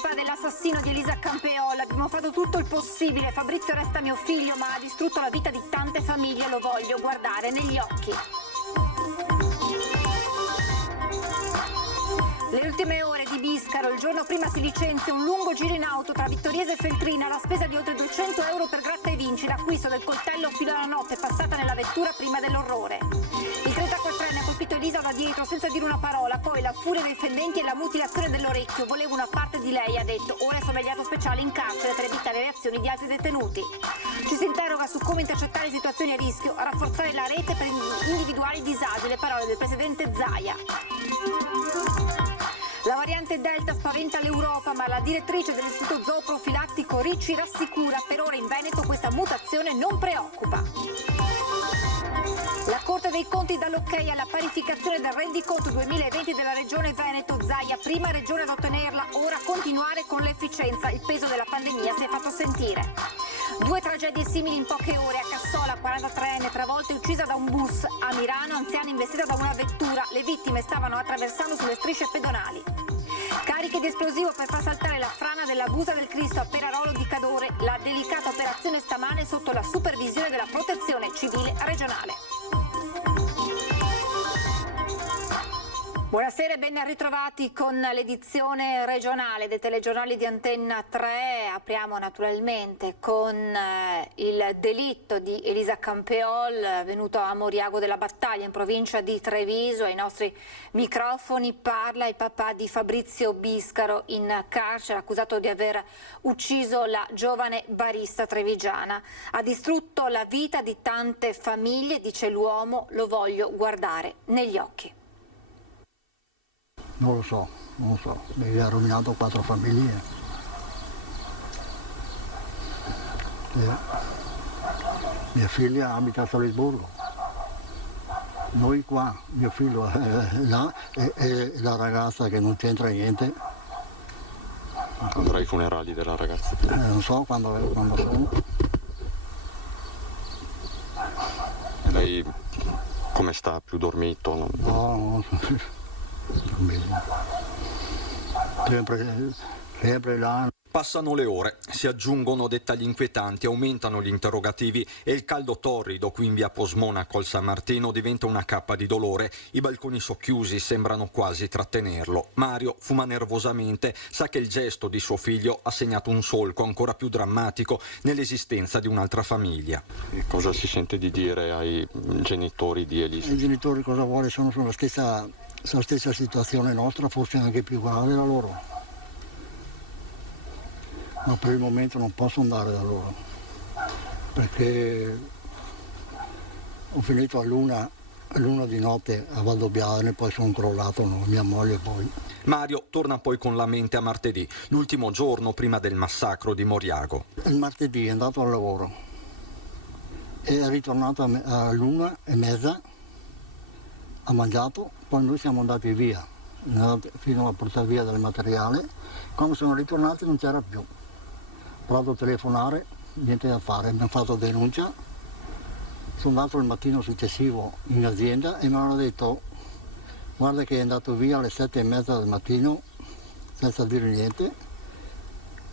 papà dell'assassino di Elisa Campeol. Abbiamo fatto tutto il possibile. Fabrizio resta mio figlio, ma ha distrutto la vita di tante famiglie. Lo voglio guardare negli occhi. Le ultime ore di Biscaro, il giorno prima si licenzia un lungo giro in auto tra Vittoriese e Feltrina alla spesa di oltre 200 euro per gratta e vinci, l'acquisto del coltello fino alla notte passata nella vettura prima dell'orrore. Il 34enne ha colpito Elisa da dietro senza dire una parola, poi la furia dei fendenti e la mutilazione dell'orecchio. Volevo una parte di lei, ha detto. Ora è sorvegliato speciale in carcere per evitare le reazioni di altri detenuti. Ci si interroga su come intercettare situazioni a rischio, a rafforzare la rete per individuare i disagi, le parole del presidente Zaia. La variante Delta spaventa l'Europa, ma la direttrice dell'Istituto Zooprofilattico Ricci rassicura: per ora in Veneto questa mutazione non preoccupa. La Corte dei Conti dà l'ok alla parificazione del rendiconto 2020 della Regione Veneto. Zaia, prima regione ad ottenerla, ora continuare con l'efficienza. Il peso della pandemia si è fatto sentire. 2 tragedie simili in poche ore. A Cassola, 43enne travolta e uccisa da un bus. A Milano, anziana investita da una vettura. Le vittime stavano attraversando sulle strisce pedonali. Cariche di esplosivo per far saltare la frana della Busa del Cristo a Perarolo di Cadore. La delicata operazione stamane sotto la supervisione della Protezione Civile regionale. Buonasera e ben ritrovati con l'edizione regionale dei telegiornali di Antenna 3. Apriamo naturalmente con il delitto di Elisa Campeol, avvenuto a Moriago della Battaglia in provincia di Treviso. Ai nostri microfoni parla il papà di Fabrizio Biscaro, in carcere, accusato di aver ucciso la giovane barista trevigiana. Ha distrutto la vita di tante famiglie, dice l'uomo, lo voglio guardare negli occhi. Non lo so, mi ha rovinato 4 famiglie. Mia figlia abita a Salisburgo, noi qua, mio figlio è là e la ragazza che non c'entra niente. Quando ai funerali della ragazza? Non so quando sono. E lei come sta? Più dormito? No. Sempre là. Passano le ore, si aggiungono dettagli inquietanti, aumentano gli interrogativi e il caldo torrido qui in via Posmona col San Martino diventa una cappa di dolore. I balconi socchiusi sembrano quasi trattenerlo. Mario fuma nervosamente, sa che il gesto di suo figlio ha segnato un solco ancora più drammatico nell'esistenza di un'altra famiglia. E cosa si sente di dire ai genitori di Elisa? I genitori cosa vuole? Sono sulla stessa situazione nostra, forse anche più grave da loro. Ma per il momento non posso andare da loro, perché ho finito all'una di notte a Valdobbiadene, poi sono crollato, mia moglie poi. Mario torna poi con la mente a martedì, l'ultimo giorno prima del massacro di Moriago. Il martedì è andato al lavoro, è ritornato all'1:30, ha mangiato, poi noi siamo andati via, fino a portare via del materiale. Quando sono ritornati non c'era più. Ho provato a telefonare, niente da fare, abbiamo fatto denuncia. Sono andato il mattino successivo in azienda e mi hanno detto: guarda che è andato via alle 7:30 del mattino senza dire niente.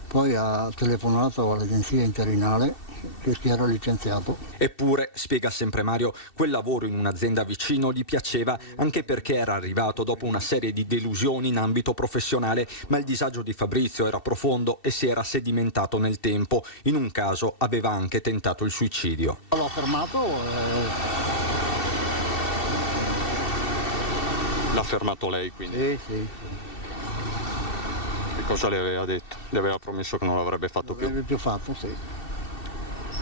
Poi ha telefonato all'agenzia interinale che si era licenziato. Eppure, spiega sempre Mario, quel lavoro in un'azienda vicino gli piaceva anche perché era arrivato dopo una serie di delusioni in ambito professionale, ma il disagio di Fabrizio era profondo e si era sedimentato nel tempo. In un caso aveva anche tentato il suicidio. L'ho fermato. L'ha fermato lei quindi? Sì. Che cosa le aveva detto? Le aveva promesso che non l'avrebbe fatto più? Non l'avrebbe più fatto, sì.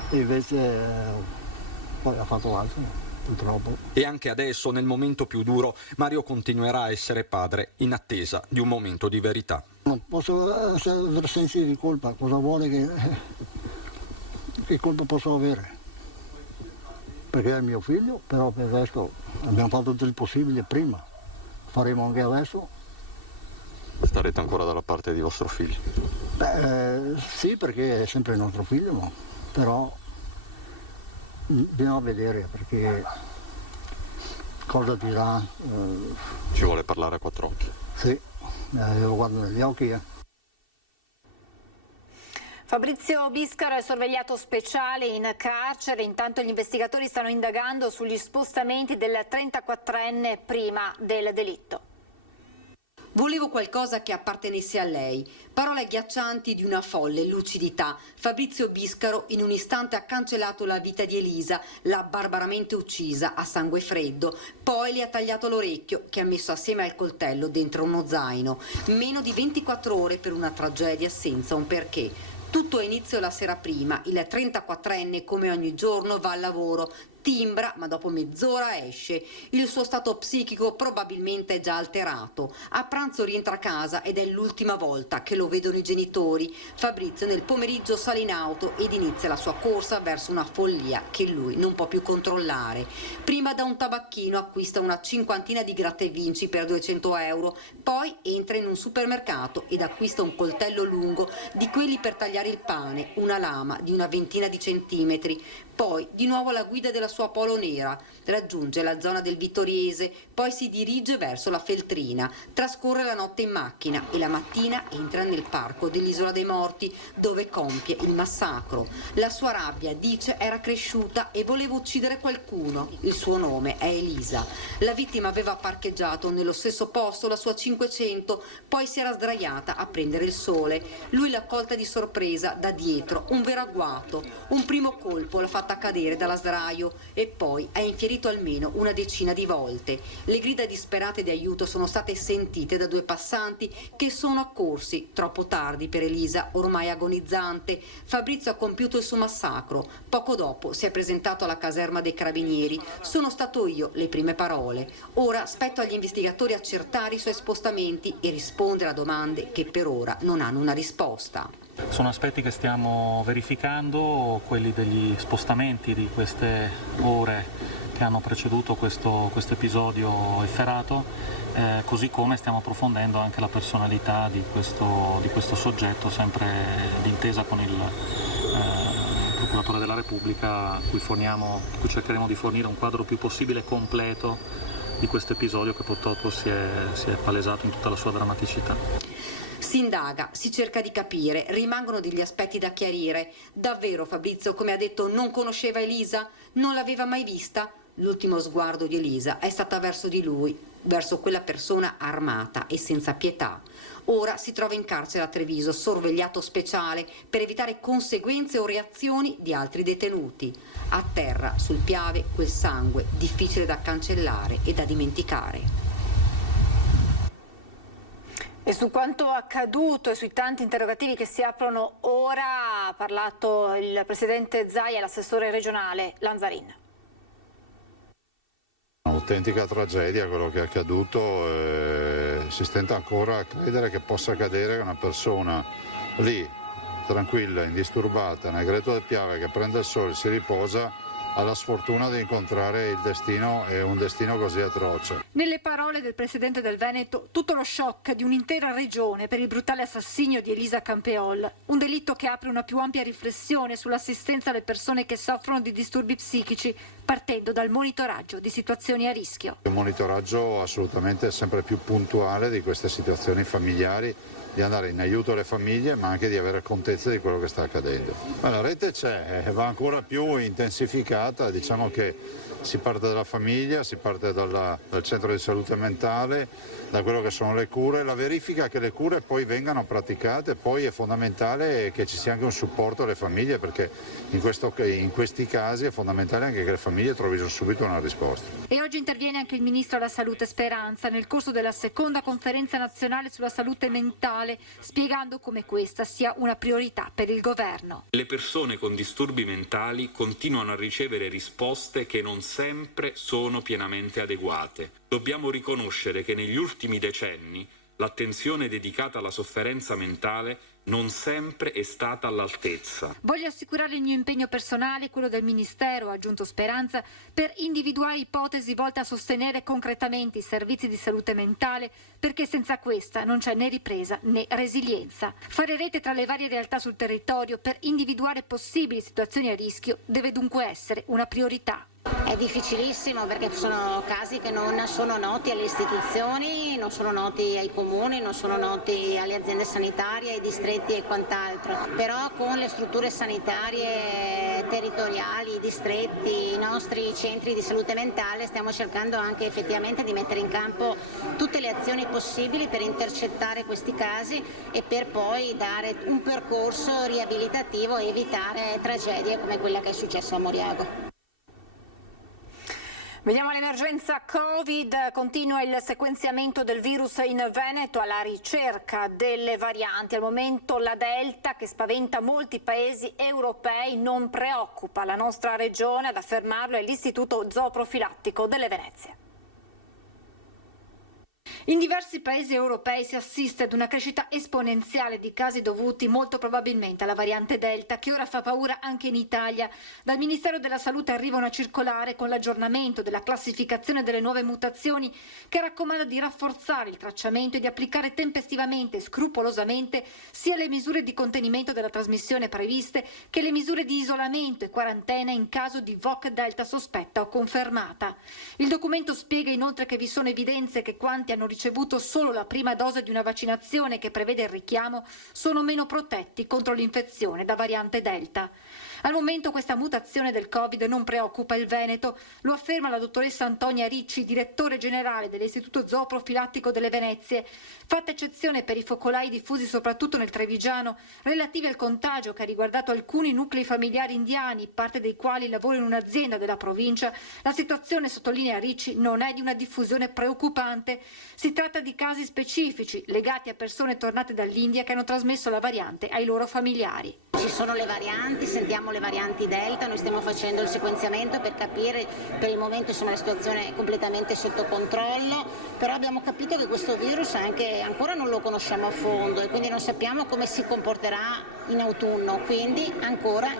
E invece poi ha fatto altro, purtroppo. E anche adesso, nel momento più duro, Mario continuerà a essere padre in attesa di un momento di verità. Non posso avere sensi di colpa, cosa vuole che colpa posso avere? Perché è il mio figlio, però per il resto abbiamo fatto tutto il possibile prima, faremo anche adesso. Starete ancora dalla parte di vostro figlio? Sì, perché è sempre il nostro figlio, no? Però bisogna vedere, perché cosa dirà. Ci vuole parlare a 4 occhi? Sì, lo guardo negli occhi. Fabrizio Biscaro è sorvegliato speciale in carcere, intanto gli investigatori stanno indagando sugli spostamenti del 34enne prima del delitto. Volevo qualcosa che appartenesse a lei. Parole agghiaccianti di una folle lucidità. Fabrizio Biscaro in un istante ha cancellato la vita di Elisa, l'ha barbaramente uccisa a sangue freddo, poi le ha tagliato l'orecchio che ha messo assieme al coltello dentro uno zaino. Meno di 24 ore per una tragedia senza un perché. Tutto ha inizio la sera prima, il 34enne come ogni giorno va al lavoro, timbra ma dopo mezz'ora esce. Il suo stato psichico probabilmente è già alterato. A pranzo rientra a casa ed è l'ultima volta che lo vedono i genitori. Fabrizio nel pomeriggio sale in auto ed inizia la sua corsa verso una follia che lui non può più controllare. Prima da un tabacchino acquista una cinquantina di gratta e vinci per 200 euro, poi entra in un supermercato ed acquista un coltello lungo di quelli per tagliare il pane, una lama di una ventina di centimetri. Poi di nuovo alla guida della sua Polo nera, raggiunge la zona del Vittoriese, poi si dirige verso la Feltrina, trascorre la notte in macchina e la mattina entra nel parco dell'Isola dei Morti dove compie il massacro. La sua rabbia, dice, era cresciuta e voleva uccidere qualcuno. Il suo nome è Elisa. La vittima aveva parcheggiato nello stesso posto la sua 500, poi si era sdraiata a prendere il sole. Lui l'ha colta di sorpresa da dietro, un vero agguato. Un primo colpo l'ha fatta cadere dalla sdraio e poi ha infierito almeno una decina di volte. Le grida disperate di aiuto sono state sentite da 2 passanti che sono accorsi troppo tardi per Elisa, ormai agonizzante. Fabrizio ha compiuto il suo massacro. Poco dopo si è presentato alla caserma dei carabinieri. Sono stato io, le prime parole. Ora spetto agli investigatori accertare i suoi spostamenti e rispondere a domande che per ora non hanno una risposta. Sono aspetti che stiamo verificando, quelli degli spostamenti di queste ore che hanno preceduto questo episodio efferato, così come stiamo approfondendo anche la personalità di questo soggetto, sempre d'intesa con il Procuratore della Repubblica, a cui cercheremo di fornire un quadro più possibile completo di questo episodio che purtroppo si è palesato in tutta la sua drammaticità. Si indaga, si cerca di capire, rimangono degli aspetti da chiarire. Davvero Fabrizio, come ha detto, non conosceva Elisa? Non l'aveva mai vista? L'ultimo sguardo di Elisa è stata verso di lui, verso quella persona armata e senza pietà. Ora si trova in carcere a Treviso, sorvegliato speciale per evitare conseguenze o reazioni di altri detenuti. A terra, sul Piave, quel sangue difficile da cancellare e da dimenticare. E su quanto accaduto e sui tanti interrogativi che si aprono ora ha parlato il presidente Zaia e l'assessore regionale Lanzarin. Un'autentica tragedia quello che è accaduto, si stenta ancora a credere che possa accadere che una persona lì, tranquilla, indisturbata, nel greto del Piave, che prende il sole, si riposa, ha la sfortuna di incontrare il destino e un destino così atroce. Nelle parole del presidente del Veneto, tutto lo shock di un'intera regione per il brutale assassinio di Elisa Campeol, un delitto che apre una più ampia riflessione sull'assistenza alle persone che soffrono di disturbi psichici, partendo dal monitoraggio di situazioni a rischio. Un monitoraggio assolutamente sempre più puntuale di queste situazioni familiari, di andare in aiuto alle famiglie ma anche di avere contezza di quello che sta accadendo. Ma la rete c'è, va ancora più intensificata, diciamo che si parte dalla famiglia, si parte dal centro di salute mentale, da quello che sono le cure, la verifica che le cure poi vengano praticate, poi è fondamentale che ci sia anche un supporto alle famiglie perché in questi casi è fondamentale anche che le famiglie trovino subito una risposta. E oggi interviene anche il ministro della Salute Speranza nel corso della seconda conferenza nazionale sulla salute mentale, spiegando come questa sia una priorità per il governo. Le persone con disturbi mentali continuano a ricevere risposte che non sempre sono pienamente adeguate. Dobbiamo riconoscere che negli ultimi decenni l'attenzione dedicata alla sofferenza mentale non sempre è stata all'altezza. Voglio assicurare il mio impegno personale e quello del Ministero, ha aggiunto Speranza, per individuare ipotesi volte a sostenere concretamente i servizi di salute mentale, perché senza questa non c'è né ripresa né resilienza. Fare rete tra le varie realtà sul territorio per individuare possibili situazioni a rischio deve dunque essere una priorità. È difficilissimo perché sono casi che non sono noti alle istituzioni, non sono noti ai comuni, non sono noti alle aziende sanitarie, ai distretti e quant'altro. Però con le strutture sanitarie territoriali, i distretti, i nostri centri di salute mentale stiamo cercando anche effettivamente di mettere in campo tutte le azioni possibili per intercettare questi casi e per poi dare un percorso riabilitativo e evitare tragedie come quella che è successa a Moriago. Veniamo all'emergenza Covid, continua il sequenziamento del virus in Veneto alla ricerca delle varianti. Al momento la Delta, che spaventa molti paesi europei, non preoccupa la nostra regione, ad affermarlo è l'Istituto Zooprofilattico delle Venezie. In diversi paesi europei si assiste ad una crescita esponenziale di casi dovuti molto probabilmente alla variante Delta, che ora fa paura anche in Italia. Dal Ministero della Salute arriva una circolare con l'aggiornamento della classificazione delle nuove mutazioni che raccomanda di rafforzare il tracciamento e di applicare tempestivamente e scrupolosamente sia le misure di contenimento della trasmissione previste che le misure di isolamento e quarantena in caso di VOC Delta sospetta o confermata. Il documento spiega inoltre che vi sono evidenze che quanti hanno ricevuto solo la prima dose di una vaccinazione che prevede il richiamo sono meno protetti contro l'infezione da variante Delta. Al momento questa mutazione del Covid non preoccupa il Veneto, lo afferma la dottoressa Antonia Ricci, direttore generale dell'Istituto Zooprofilattico delle Venezie. Fatta eccezione per i focolai diffusi soprattutto nel Trevigiano, relativi al contagio che ha riguardato alcuni nuclei familiari indiani, parte dei quali lavora in un'azienda della provincia, la situazione, sottolinea Ricci, non è di una diffusione preoccupante. Si tratta di casi specifici legati a persone tornate dall'India che hanno trasmesso la variante ai loro familiari. Ci sono le varianti, sentiamo le varianti Delta, noi stiamo facendo il sequenziamento per capire, per il momento insomma, la situazione è completamente sotto controllo, però abbiamo capito che questo virus ancora non lo conosciamo a fondo e quindi non sappiamo come si comporterà in autunno, quindi ancora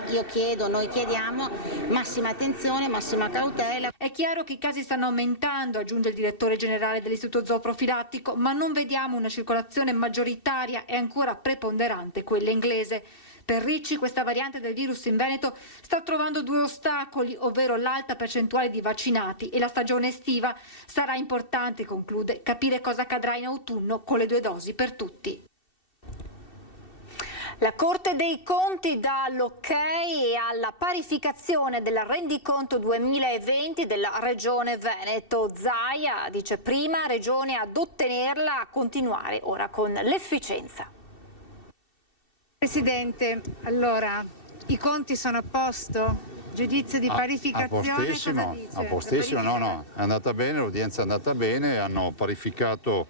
noi chiediamo massima attenzione, massima cautela. È chiaro che i casi stanno aumentando, aggiunge il direttore generale dell'Istituto Zooprofilattico, ma non vediamo una circolazione maggioritaria, è ancora preponderante quella inglese. Per Ricci questa variante del virus in Veneto sta trovando due ostacoli, ovvero l'alta percentuale di vaccinati e la stagione estiva. Sarà importante, conclude, capire cosa accadrà in autunno con le 2 dosi per tutti. La Corte dei Conti dà l'ok alla parificazione del rendiconto 2020 della Regione Veneto. Zaia dice prima regione ad ottenerla, a continuare ora con l'efficienza. Presidente, allora i conti sono a posto? Giudizio di parificazione? A postissimo, no, è andata bene, l'udienza è andata bene, hanno parificato,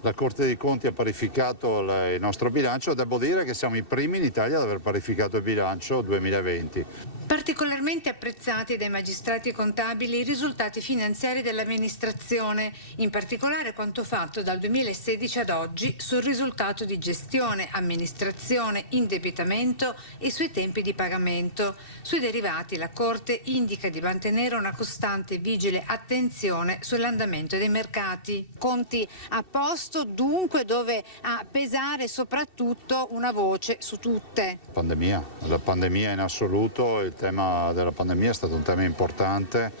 la Corte dei Conti ha parificato il nostro bilancio, devo dire che siamo i primi in Italia ad aver parificato il bilancio 2020. Particolarmente apprezzati dai magistrati contabili i risultati finanziari dell'amministrazione, in particolare quanto fatto dal 2016 ad oggi sul risultato di gestione, amministrazione, indebitamento e sui tempi di pagamento. Sui derivati la Corte indica di mantenere una costante e vigile attenzione sull'andamento dei mercati. Conti a posto, dunque dove a pesare soprattutto una voce su tutte. La pandemia in assoluto, il tema della pandemia è stato un tema importante,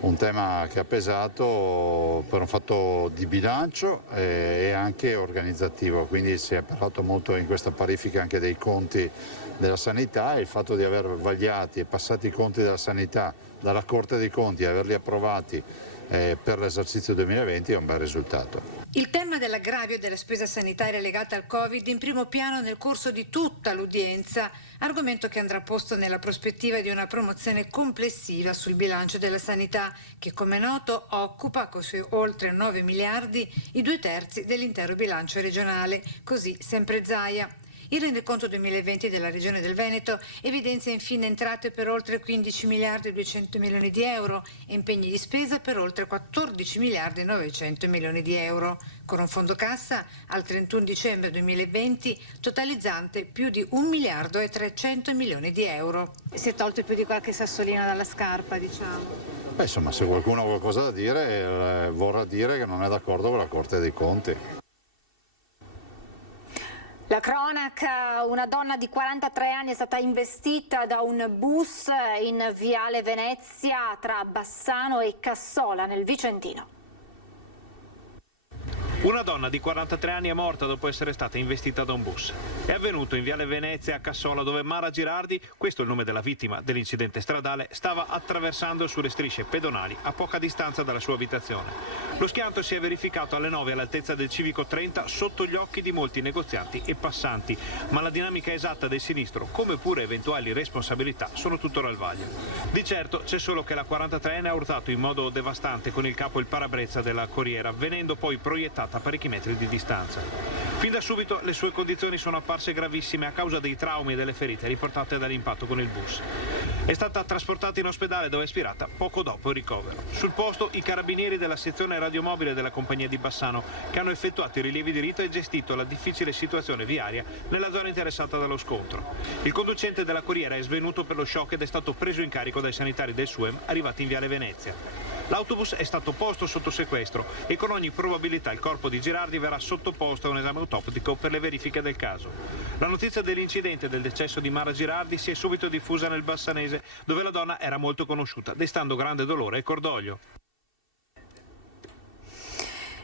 un tema che ha pesato per un fatto di bilancio e anche organizzativo, quindi si è parlato molto in questa parifica anche dei conti della sanità e il fatto di aver vagliati e passati i conti della sanità dalla Corte dei Conti e averli approvati per l'esercizio 2020 è un bel risultato. Il tema dell'aggravio della spesa sanitaria legata al Covid in primo piano nel corso di tutta l'udienza, argomento che andrà posto nella prospettiva di una promozione complessiva sul bilancio della sanità, che come noto occupa con i suoi oltre 9 miliardi i 2/3 dell'intero bilancio regionale, così sempre Zaia. Il rendiconto 2020 della Regione del Veneto evidenzia infine entrate per oltre 15 miliardi e 200 milioni di euro e impegni di spesa per oltre 14 miliardi e 900 milioni di euro, con un fondo cassa al 31 dicembre 2020 totalizzante più di 1 miliardo e 300 milioni di euro. Si è tolto più di qualche sassolina dalla scarpa, diciamo. Insomma, se qualcuno ha qualcosa da dire, vorrà dire che non è d'accordo con la Corte dei Conti. La La cronaca, una donna di 43 anni è stata investita da un bus in Viale Venezia tra Bassano e Cassola nel Vicentino. Una donna di 43 anni è morta dopo essere stata investita da un bus. È avvenuto in Viale Venezia a Cassola, dove Mara Girardi, questo è il nome della vittima dell'incidente stradale, stava attraversando sulle strisce pedonali a poca distanza dalla sua abitazione. Lo schianto si è verificato alle 9 all'altezza del Civico 30 sotto gli occhi di molti negozianti e passanti, ma la dinamica esatta del sinistro, come pure eventuali responsabilità, sono tuttora al vaglio. Di certo c'è solo che la 43enne ha urtato in modo devastante con il capo il parabrezza della corriera, venendo poi proiettata a parecchi metri di distanza. Fin da subito le sue condizioni sono apparse gravissime a causa dei traumi e delle ferite riportate dall'impatto con il bus. È stata trasportata in ospedale dove è espirata poco dopo il ricovero. Sul posto i carabinieri della sezione radiomobile della compagnia di Bassano, che hanno effettuato i rilievi di rito e gestito la difficile situazione viaria nella zona interessata dallo scontro. Il conducente della corriera è svenuto per lo shock ed è stato preso in carico dai sanitari del SUEM arrivati in Viale Venezia. L'autobus è stato posto sotto sequestro e con ogni probabilità il corpo di Girardi verrà sottoposto a un esame autoptico per le verifiche del caso. La notizia dell'incidente e del decesso di Mara Girardi si è subito diffusa nel Bassanese, dove la donna era molto conosciuta, destando grande dolore e cordoglio.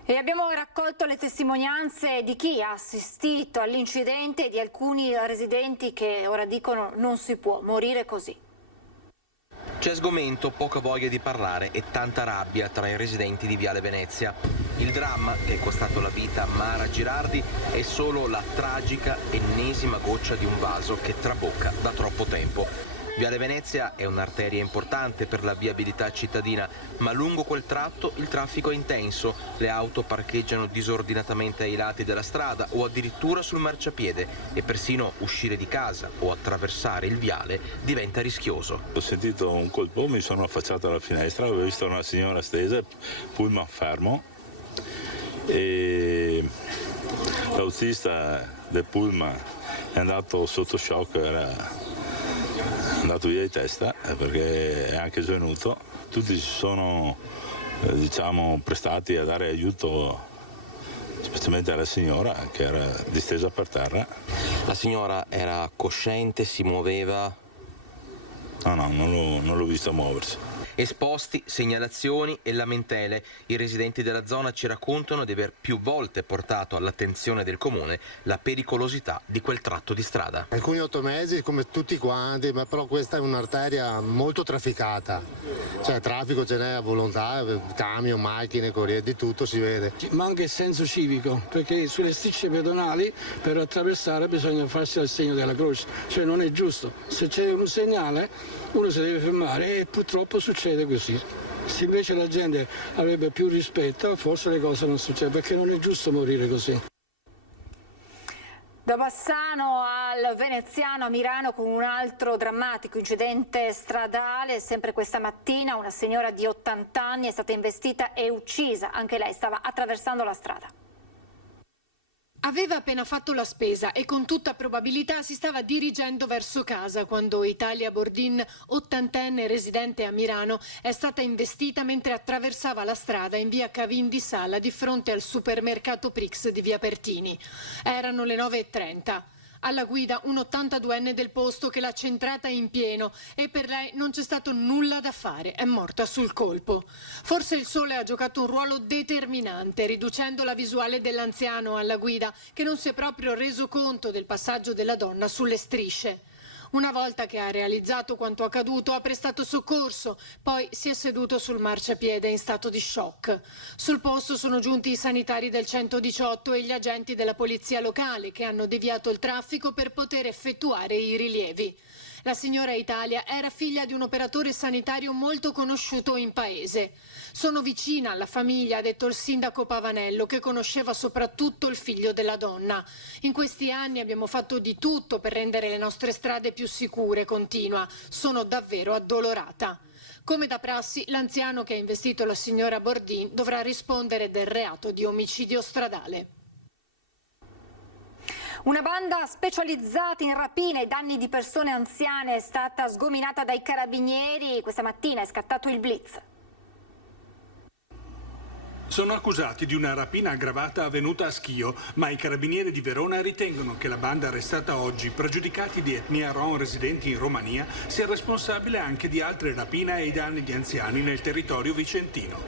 E abbiamo raccolto le testimonianze di chi ha assistito all'incidente e di alcuni residenti che ora dicono non si può morire così. C'è sgomento, poca voglia di parlare e tanta rabbia tra i residenti di Viale Venezia. Il dramma che è costato la vita a Mara Girardi è solo la tragica ennesima goccia di un vaso che trabocca da troppo tempo. Viale Venezia è un'arteria importante per la viabilità cittadina, ma lungo quel tratto il traffico è intenso, le auto parcheggiano disordinatamente ai lati della strada o addirittura sul marciapiede e persino uscire di casa o attraversare il viale diventa rischioso. Ho sentito un colpo, mi sono affacciato alla finestra, avevo visto una signora stesa, pullman fermo e l'autista del pullman è andato sotto shock, era andato via di testa perché è anche svenuto. Tutti si sono prestati a dare aiuto, specialmente alla signora che era distesa per terra. La signora era cosciente, si muoveva? No, non l'ho vista muoversi. Esposti, segnalazioni e lamentele. I residenti della zona ci raccontano di aver più volte portato all'attenzione del comune la pericolosità di quel tratto di strada. Alcuni automezzi come tutti quanti, ma però questa è un'arteria molto trafficata. Cioè traffico ce n'è a volontà, camion, macchine, corriere, di tutto si vede. Manca il senso civico, perché sulle strisce pedonali per attraversare bisogna farsi il segno della croce. Cioè non è giusto. Se c'è un segnale uno si deve fermare e purtroppo succede così. Se invece la gente avrebbe più rispetto, forse le cose non succedono, perché non è giusto morire così. Da Bassano al Veneziano a Milano con un altro drammatico incidente stradale. Sempre questa mattina una signora di 80 anni è stata investita e uccisa. Anche lei stava attraversando la strada. Aveva appena fatto la spesa e con tutta probabilità si stava dirigendo verso casa quando Italia Bordin, 80enne residente a Milano, è stata investita mentre attraversava la strada in via Cavin di Sala di fronte al supermercato Prix di via Pertini. Erano le 9:30. Alla guida un 82enne del posto che l'ha centrata in pieno e per lei non c'è stato nulla da fare, è morta sul colpo. Forse il sole ha giocato un ruolo determinante, riducendo la visuale dell'anziano alla guida che non si è proprio reso conto del passaggio della donna sulle strisce. Una volta che ha realizzato quanto accaduto ha prestato soccorso, poi si è seduto sul marciapiede in stato di shock. Sul posto sono giunti i sanitari del 118 e gli agenti della polizia locale che hanno deviato il traffico per poter effettuare i rilievi. La signora Italia era figlia di un operatore sanitario molto conosciuto in paese. Sono vicina alla famiglia, ha detto il sindaco Pavanello, che conosceva soprattutto il figlio della donna. In questi anni abbiamo fatto di tutto per rendere le nostre strade più sicure, continua. Sono davvero addolorata. Come da prassi, l'anziano che ha investito la signora Bordin dovrà rispondere del reato di omicidio stradale. Una banda specializzata in rapine e danni di persone anziane è stata sgominata dai carabinieri. Questa mattina è scattato il blitz. Sono accusati di una rapina aggravata avvenuta a Schio, ma i carabinieri di Verona ritengono che la banda arrestata oggi, pregiudicati di etnia rom residenti in Romania, sia responsabile anche di altre rapine ai danni di anziani nel territorio vicentino.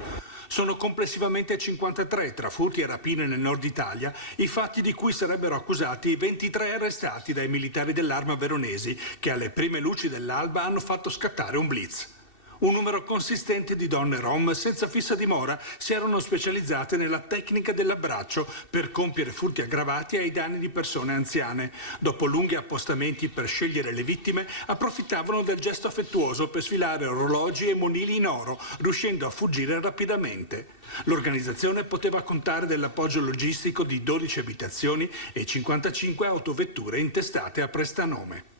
Sono complessivamente 53 tra furti e rapine nel nord Italia i fatti di cui sarebbero accusati i 23 arrestati dai militari dell'Arma veronesi che alle prime luci dell'alba hanno fatto scattare un blitz. Un numero consistente di donne rom senza fissa dimora si erano specializzate nella tecnica dell'abbraccio per compiere furti aggravati ai danni di persone anziane. Dopo lunghi appostamenti per scegliere le vittime, approfittavano del gesto affettuoso per sfilare orologi e monili in oro, riuscendo a fuggire rapidamente. L'organizzazione poteva contare dell'appoggio logistico di 12 abitazioni e 55 autovetture intestate a prestanome.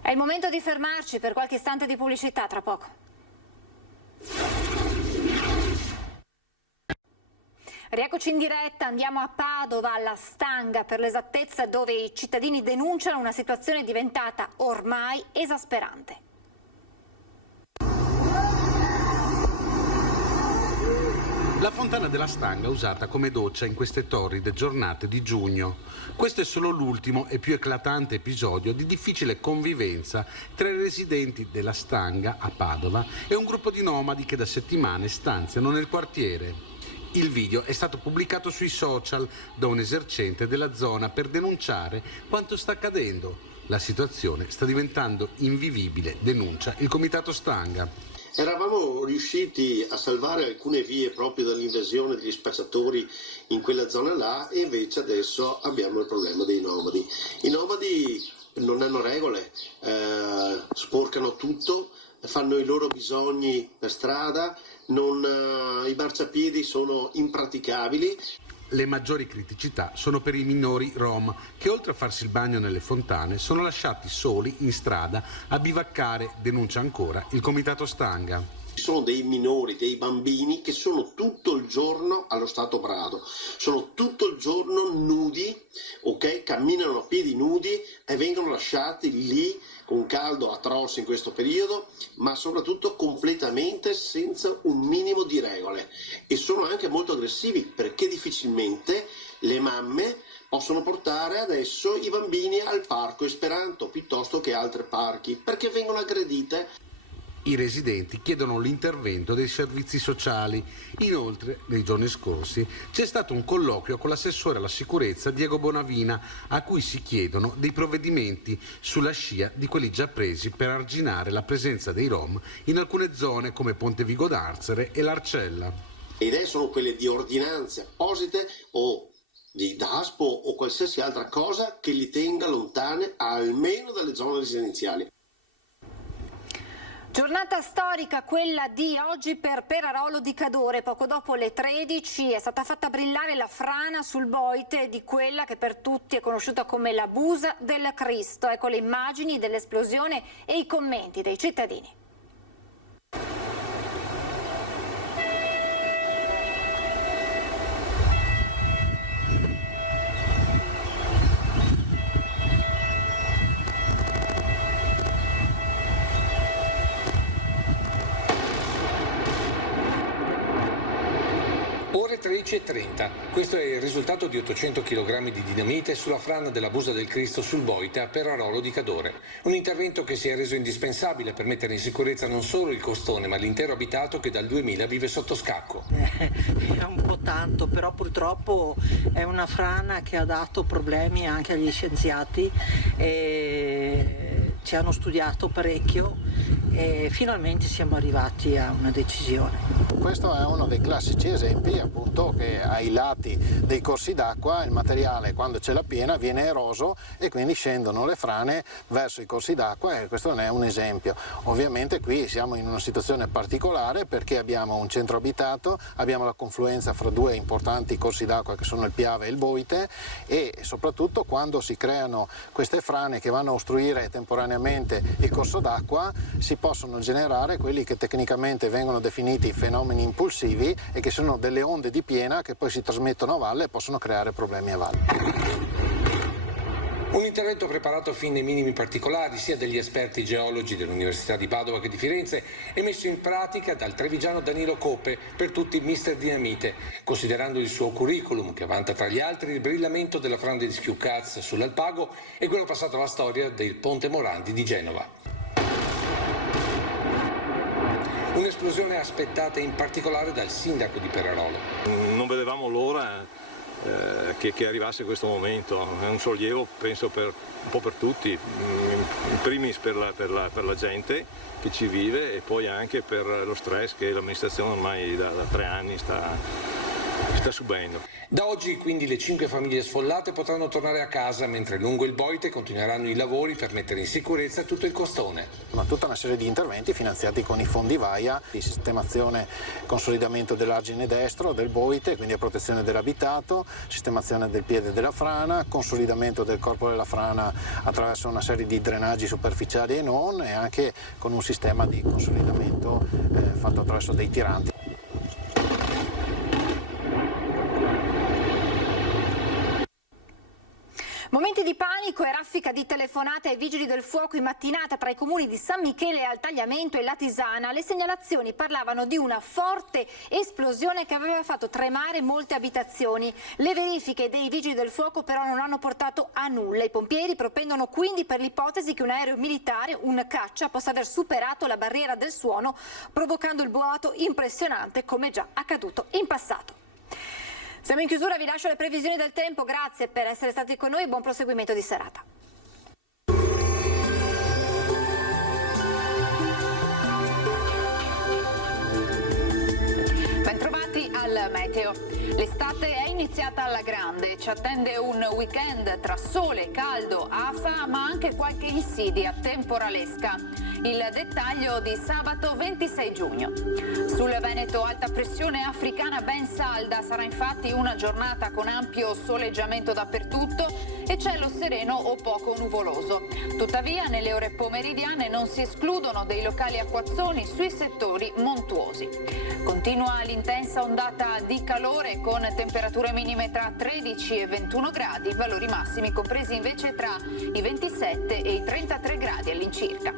È il momento di fermarci per qualche istante di pubblicità, tra poco. Rieccoci in diretta, andiamo a Padova, alla Stanga, per l'esattezza, dove i cittadini denunciano una situazione diventata ormai esasperante. La fontana della Stanga usata come doccia in queste torride giornate di giugno. Questo è solo l'ultimo e più eclatante episodio di difficile convivenza tra i residenti della Stanga a Padova e un gruppo di nomadi che da settimane stanziano nel quartiere. Il video è stato pubblicato sui social da un esercente della zona per denunciare quanto sta accadendo. La situazione sta diventando invivibile, denuncia il Comitato Stanga. Eravamo riusciti a salvare alcune vie proprio dall'invasione degli spacciatori in quella zona là e invece adesso abbiamo il problema dei nomadi. I nomadi non hanno regole, sporcano tutto, fanno i loro bisogni per strada, i marciapiedi sono impraticabili. Le maggiori criticità sono per i minori rom che oltre a farsi il bagno nelle fontane sono lasciati soli in strada a bivaccare, denuncia ancora il Comitato Stanga. Ci sono dei minori, dei bambini che sono tutto il giorno allo stato brado, sono tutto il giorno nudi, ok? Camminano a piedi nudi e vengono lasciati lì con caldo atroce in questo periodo, ma soprattutto completamente senza un minimo di regole. E sono anche molto aggressivi perché difficilmente le mamme possono portare adesso i bambini al parco Esperanto piuttosto che altri parchi perché vengono aggredite. I residenti chiedono l'intervento dei servizi sociali. Inoltre, nei giorni scorsi, c'è stato un colloquio con l'assessore alla sicurezza Diego Bonavina, a cui si chiedono dei provvedimenti sulla scia di quelli già presi per arginare la presenza dei rom in alcune zone come Ponte Vigo d'Arzere e l'Arcella. Le idee sono quelle di ordinanze apposite o di DASPO o qualsiasi altra cosa che li tenga lontane almeno dalle zone residenziali. Giornata storica quella di oggi per Perarolo di Cadore. Poco dopo le 13 è stata fatta brillare la frana sul Boite di quella che per tutti è conosciuta come la Busa del Cristo. Ecco le immagini dell'esplosione e i commenti dei cittadini. Ore 13:30. Questo è il risultato di 800 kg di dinamite sulla frana della Busa del Cristo sul Boite a Perarolo di Cadore. Un intervento che si è reso indispensabile per mettere in sicurezza non solo il costone ma l'intero abitato che dal 2000 vive sotto scacco. È un po' tanto, però purtroppo è una frana che ha dato problemi anche agli scienziati e ci hanno studiato parecchio e finalmente siamo arrivati a una decisione. Questo è uno dei classici esempi appunto che ai lati dei corsi d'acqua il materiale quando c'è la piena viene eroso e quindi scendono le frane verso i corsi d'acqua e questo ne è un esempio. Ovviamente qui siamo in una situazione particolare perché abbiamo un centro abitato, abbiamo la confluenza fra due importanti corsi d'acqua che sono il Piave e il Boite e soprattutto quando si creano queste frane che vanno a ostruire temporaneamente il corso d'acqua si possono generare quelli che tecnicamente vengono definiti fenomeni impulsivi e che sono delle onde di piena che poi si trasmettono a valle e possono creare problemi a valle. Un intervento preparato fin nei minimi particolari sia dagli esperti geologi dell'Università di Padova che di Firenze e messo in pratica dal trevigiano Danilo Coppe, per tutti Mister Dinamite, considerando il suo curriculum che vanta tra gli altri il brillamento della frana di Schiucaz sull'Alpago e quello passato alla storia del Ponte Morandi di Genova. Un'esplosione aspettata in particolare dal sindaco di Perarolo. Non vedevamo l'ora che arrivasse questo momento, è un sollievo penso un po' per tutti, in primis per la gente che ci vive e poi anche per lo stress che l'amministrazione ormai da 3 anni sta subendo. Da oggi quindi le 5 famiglie sfollate potranno tornare a casa, mentre lungo il Boite continueranno i lavori per mettere in sicurezza tutto il costone. Ma tutta una serie di interventi finanziati con i fondi VAIA, di sistemazione e consolidamento dell'argine destro del Boite, quindi a protezione dell'abitato, sistemazione del piede della frana, consolidamento del corpo della frana attraverso una serie di drenaggi superficiali e non, e anche con un sistema di consolidamento fatto attraverso dei tiranti. Momenti di panico e raffica di telefonate ai vigili del fuoco in mattinata tra i comuni di San Michele al Tagliamento e Latisana. Le segnalazioni parlavano di una forte esplosione che aveva fatto tremare molte abitazioni. Le verifiche dei vigili del fuoco però non hanno portato a nulla. I pompieri propendono quindi per l'ipotesi che un aereo militare, un caccia, possa aver superato la barriera del suono, provocando il boato impressionante come già accaduto in passato. Siamo in chiusura, vi lascio le previsioni del tempo, grazie per essere stati con noi e buon proseguimento di serata. Bentrovati al meteo. L'estate è iniziata alla grande, ci attende un weekend tra sole, caldo, afa, ma anche qualche insidia temporalesca. Il dettaglio di sabato 26 giugno. Sul Veneto alta pressione africana ben salda, sarà infatti una giornata con ampio soleggiamento dappertutto e cielo sereno o poco nuvoloso. Tuttavia nelle ore pomeridiane non si escludono dei locali acquazzoni sui settori montuosi. Continua l'intensa ondata di calore con temperature minime tra 13 e 21 gradi, valori massimi compresi invece tra i 27 e i 33 gradi all'incirca.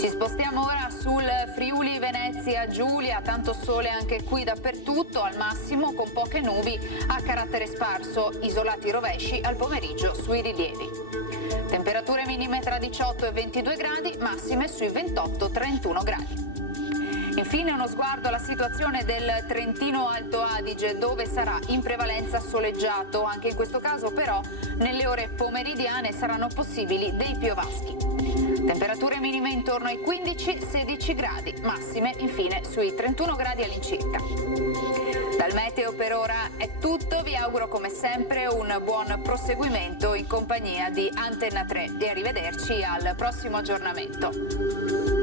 Ci spostiamo ora sul Friuli Venezia Giulia, tanto sole anche qui dappertutto, al massimo con poche nubi a carattere sparso, isolati rovesci al pomeriggio sui rilievi. Temperature minime tra 18 e 22 gradi, massime sui 28-31 gradi. Infine uno sguardo alla situazione del Trentino Alto Adige, dove sarà in prevalenza soleggiato. Anche in questo caso però nelle ore pomeridiane saranno possibili dei piovaschi. Temperature minime intorno ai 15-16 gradi, massime infine sui 31 gradi all'incirca. Dal meteo per ora è tutto, vi auguro come sempre un buon proseguimento in compagnia di Antenna 3 e arrivederci al prossimo aggiornamento.